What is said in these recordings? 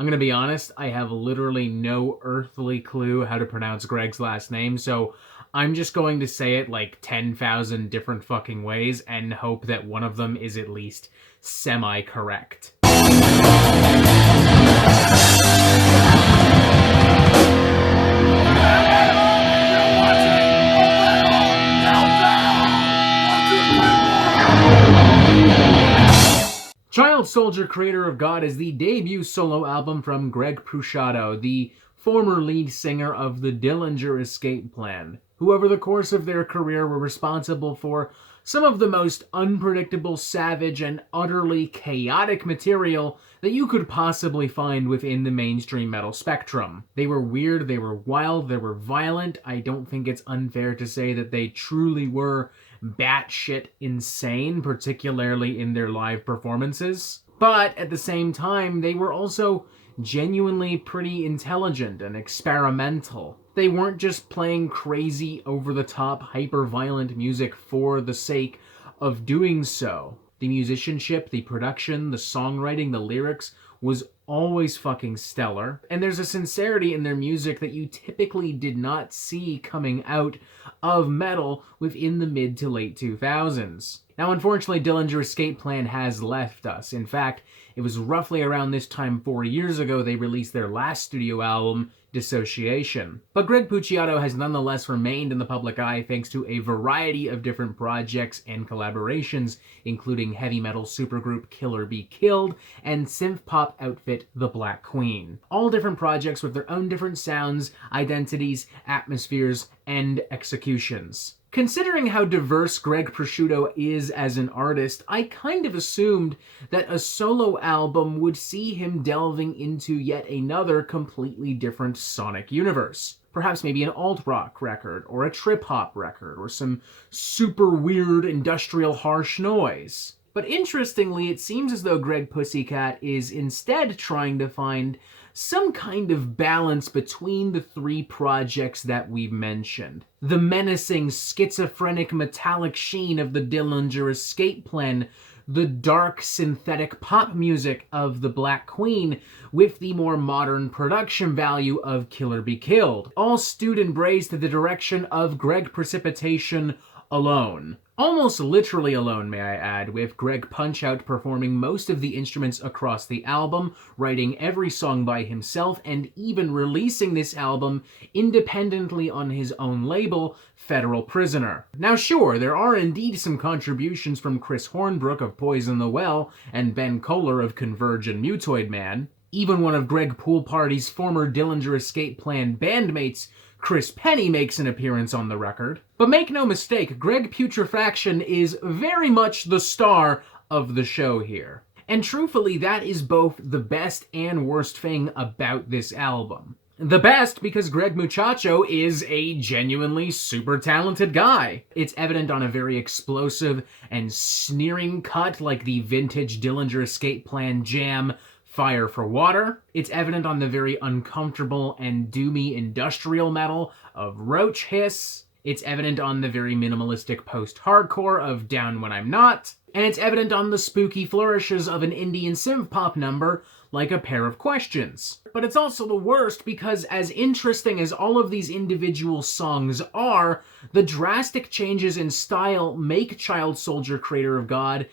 I'm gonna be honest, I have literally no earthly clue how to pronounce Greg's last name, so I'm just going to say it like 10,000 different fucking ways and hope that one of them is at least semi-correct. Child Soldier, Creator of God is the debut solo album from Greg Puciato, the former lead singer of the Dillinger Escape Plan, who over the course of their career were responsible for some of the most unpredictable, savage, and utterly chaotic material that you could possibly find within the mainstream metal spectrum. They were weird, they were wild, they were violent. I don't think it's unfair to say that they truly were batshit insane, particularly in their live performances. But at the same time, they were also genuinely pretty intelligent and experimental. They weren't just playing crazy, over-the-top, hyper-violent music for the sake of doing so. The musicianship, the production, the songwriting, the lyrics was always fucking stellar, and there's a sincerity in their music that you typically did not see coming out of metal within the mid to late 2000s. Now, unfortunately, Dillinger Escape Plan has left us. In fact, it was roughly around this time 4 years ago they released their last studio album, Dissociation. But Greg Puciato has nonetheless remained in the public eye thanks to a variety of different projects and collaborations, including heavy metal supergroup Killer Be Killed and synth-pop outfit The Black Queen. All different projects with their own different sounds, identities, atmospheres, and executions. Considering how diverse Greg Puciato is as an artist, I kind of assumed that a solo album would see him delving into yet another completely different sonic universe. Perhaps maybe an alt-rock record, or a trip-hop record, or some super weird industrial harsh noise. But interestingly, it seems as though Greg Pussycat is instead trying to find some kind of balance between the three projects that we've mentioned. The menacing, schizophrenic, metallic sheen of the Dillinger Escape Plan, the dark, synthetic pop music of The Black Queen, with the more modern production value of Killer Be Killed, all stewed and braised to the direction of Greg Precipitation alone. Almost literally alone, may I add, with Greg Punchout performing most of the instruments across the album, writing every song by himself, and even releasing this album independently on his own label, Federal Prisoner. Now sure, there are indeed some contributions from Chris Hornbrook of Poison the Well and Ben Kohler of Converge and Mutoid Man. Even one of Greg Poolparty's former Dillinger Escape Plan bandmates, Chris Penny, makes an appearance on the record. But make no mistake, Greg Putrefaction is very much the star of the show here. And truthfully, that is both the best and worst thing about this album. The best because Greg Muchacho is a genuinely super talented guy. It's evident on a very explosive and sneering cut like the vintage Dillinger Escape Plan jam, Fire for Water. It's evident on the very uncomfortable and doomy industrial metal of Roach Hiss. It's evident on the very minimalistic post-hardcore of Down When I'm Not. And it's evident on the spooky flourishes of an Indian synth-pop number like A Pair of Questions. But it's also the worst because as interesting as all of these individual songs are, the drastic changes in style make Child Soldier, Creator of God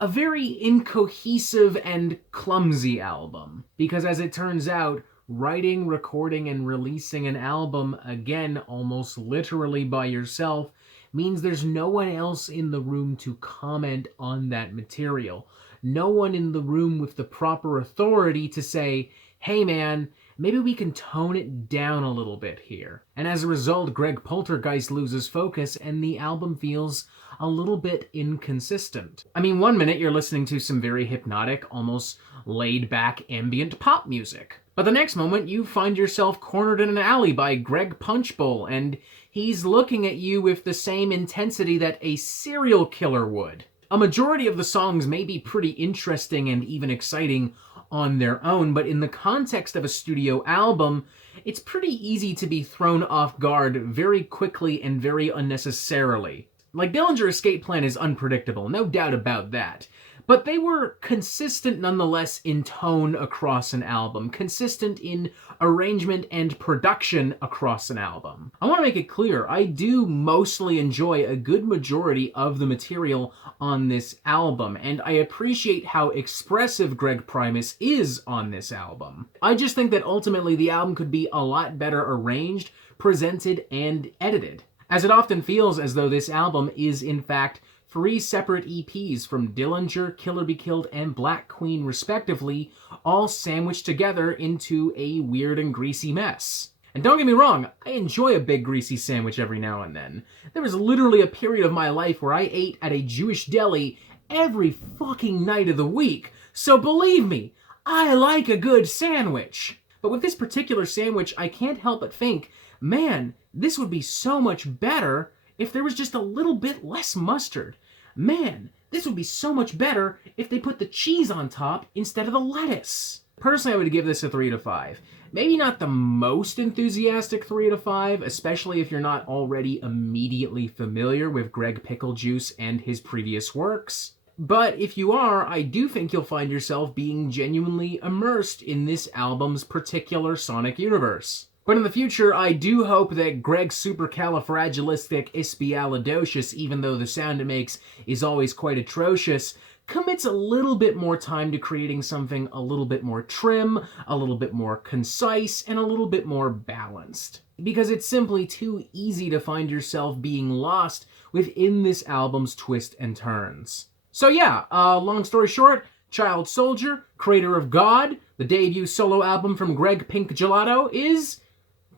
a very incohesive and clumsy album. Because as it turns out, writing, recording, and releasing an album, again, almost literally by yourself, means there's no one else in the room to comment on that material. No one in the room with the proper authority to say, hey man, maybe we can tone it down a little bit here. And as a result, Greg Poltergeist loses focus and the album feels a little bit inconsistent. I mean, one minute you're listening to some very hypnotic, almost laid-back ambient pop music. But the next moment you find yourself cornered in an alley by Greg Punchbowl, and he's looking at you with the same intensity that a serial killer would. A majority of the songs may be pretty interesting and even exciting on their own, but in the context of a studio album, it's pretty easy to be thrown off guard very quickly and very unnecessarily. Like, Dillinger Escape Plan is unpredictable, no doubt about that. but they were consistent nonetheless in tone across an album, consistent in arrangement and production across an album. I want to make it clear, I do mostly enjoy a good majority of the material on this album, and I appreciate how expressive Greg Primus is on this album. I just think that ultimately the album could be a lot better arranged, presented, and edited, as it often feels as though this album is in fact 3 separate EPs from Dillinger, Killer Be Killed, and Black Queen respectively, all sandwiched together into a weird and greasy mess. And don't get me wrong, I enjoy a big greasy sandwich every now and then. There was literally a period of my life where I ate at a Jewish deli every fucking night of the week, so believe me, I like a good sandwich. But with this particular sandwich, I can't help but think, man, this would be so much better if there was just a little bit less mustard. Man, this would be so much better if they put the cheese on top instead of the lettuce. Personally, I would give this a 3 to 5. Maybe not the most enthusiastic 3 to 5, especially if you're not already immediately familiar with Greg Picklejuice and his previous works. But if you are, I do think you'll find yourself being genuinely immersed in this album's particular sonic universe. But in the future, I do hope that Greg's supercalifragilisticexpialidocious, even though the sound it makes is always quite atrocious, commits a little bit more time to creating something a little bit more trim, a little bit more concise, and a little bit more balanced. Because it's simply too easy to find yourself being lost within this album's twists and turns. So yeah, long story short, Child Soldier, Creator of God, the debut solo album from Greg Pink Gelato, is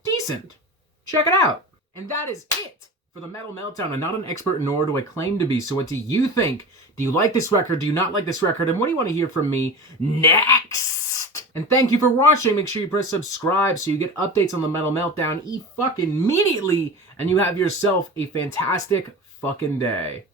decent. Check it out. And that is it for the Metal Meltdown. I'm not an expert, nor do I claim to be. So what do you think? Do you like this record? Do you not like this record? And what do you want to hear from me next? And thank you for watching. Make sure you press subscribe so you get updates on the Metal Meltdown fucking immediately. And you have yourself a fantastic fucking day.